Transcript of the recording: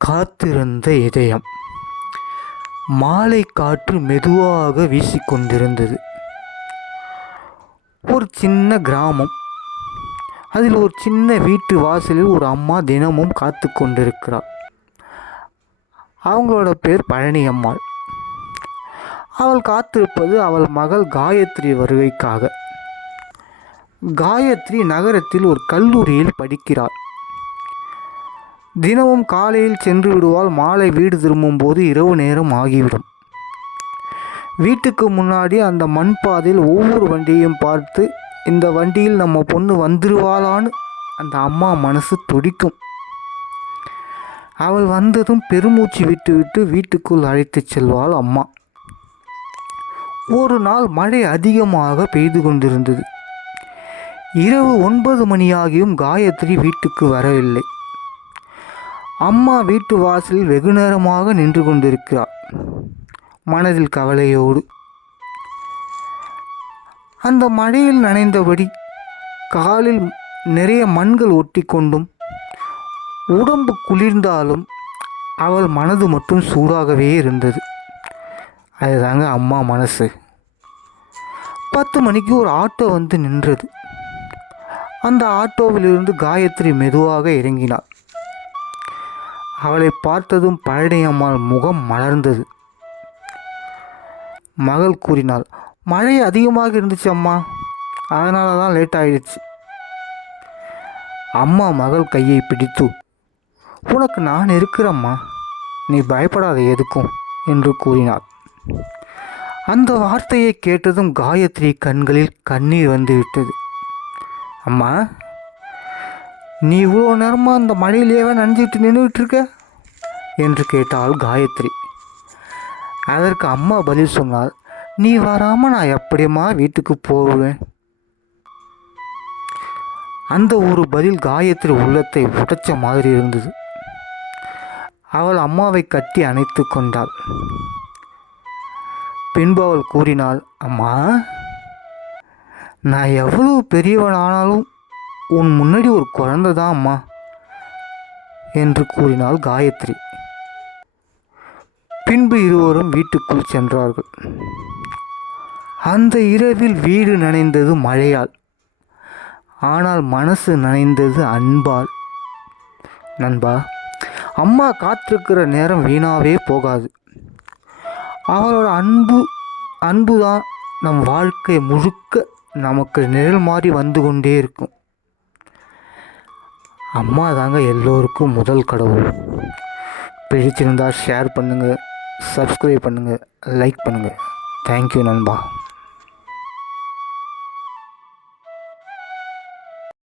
காத்திருந்த இதயம். மாலை காற்று மெதுவாக வீசிக்கொண்டிருந்தது. ஒரு சின்ன கிராமம். அதில் ஒரு சின்ன வீட்டு வாசலில் ஒரு அம்மா தினமும் காத்து கொண்டிருக்கிறார். அவங்களோட பேர் பழனி அம்மாள். அவள் காத்திருப்பது அவள் மகள் காயத்ரி வருகைக்காக. காயத்ரி நகரத்தில் ஒரு கல்லூரியில் படிக்கிறாள். தினமும் காலையில் சென்று விடுவாள். மாலை வீடு திரும்பும்போது இரவு நேரம் ஆகிவிடும். வீட்டுக்கு முன்னாடி அந்த மண் பாதையில் ஒவ்வொரு வண்டியையும் பார்த்து, இந்த வண்டியில் நம்ம பொண்ணு வந்துருவாளான்னு அந்த அம்மா மனசு துடிக்கும். அவள் வந்ததும் பெருமூச்சு விட்டு விட்டு வீட்டுக்குள் அழைத்து செல்வாள் அம்மா. ஒரு நாள் மழை அதிகமாக பெய்து கொண்டிருந்தது. இரவு 9 மணியாகியும் காயத்ரி வீட்டுக்கு வரவில்லை. அம்மா வீட்டு வாசலில் வெகு நேரமாக நின்று கொண்டிருக்கிறார், மனதில் கவலையோடு. அந்த மழையில் நனைந்தபடி காலில் நிறைய மண்கள் ஒட்டி கொண்டும் உடம்பு குளிர்ந்தாலும் அவள் மனது மட்டும் சூடாகவே இருந்தது. அதுதாங்க அம்மா மனசு. 10 மணிக்கு ஒரு ஆட்டோ வந்து நின்றது. அந்த ஆட்டோவிலிருந்து காயத்ரி மெதுவாக இறங்கினாள். அவளை பார்த்ததும் பழனி அம்மாள் முகம் மலர்ந்தது. மகள் கூறினாள், மழை அதிகமாக இருந்துச்சு அம்மா, அதனால தான் லேட் ஆயிடுச்சு. அம்மா மகள் கையை பிடித்து, உனக்கு நான் இருக்கிறம்மா, நீ பயப்படாத எதுக்கும் என்று கூறினாள். அந்த வார்த்தையை கேட்டதும் காயத்ரி கண்களில் கண்ணீர் வந்துவிட்டது. அம்மா, நீ இவ்வளோ நேரமாக அந்த மழையிலேயே நனைஞ்சிட்டு நின்றுட்டு இருக்க என்று கேட்டாள் காயத்ரி. அதற்கு அம்மா பதில் சொன்னாள், நீ வராமல் நான் எப்படியம்மா வீட்டுக்கு போவேன்? அந்த ஒரு பதில் காயத்ரி உள்ளத்தை உடைச்ச மாதிரி இருந்தது. அவள் அம்மாவை கட்டி அணைத்து கொண்டாள். பின்பு அவள் கூறினாள், அம்மா, நான் எவ்வளவு பெரியவனானாலும் உன் முன்னாடி ஒரு குழந்தை தான் அம்மா என்று கூறினாள் காயத்ரி. பின்பு இருவரும் வீட்டுக்குள் சென்றார்கள். அந்த இரவில் வீடு நனைந்தது மழையால், ஆனால் மனசு நனைந்தது அன்பால். நண்பா, அம்மா காத்திருக்கிற நேரம் வீணாவே போகாது. அவளோட அன்புதான் நம் வாழ்க்கை முழுக்க நமக்கு நிழல் மாதிரி வந்து கொண்டே இருக்கும். அம்மா தாங்க எல்லோருக்கும் முதல் கடவுள். பிடிச்சிருந்தால் ஷேர் பண்ணுங்கள், சப்ஸ்கிரைப் பண்ணுங்கள், லைக் பண்ணுங்கள். தேங்க்யூ நண்பா.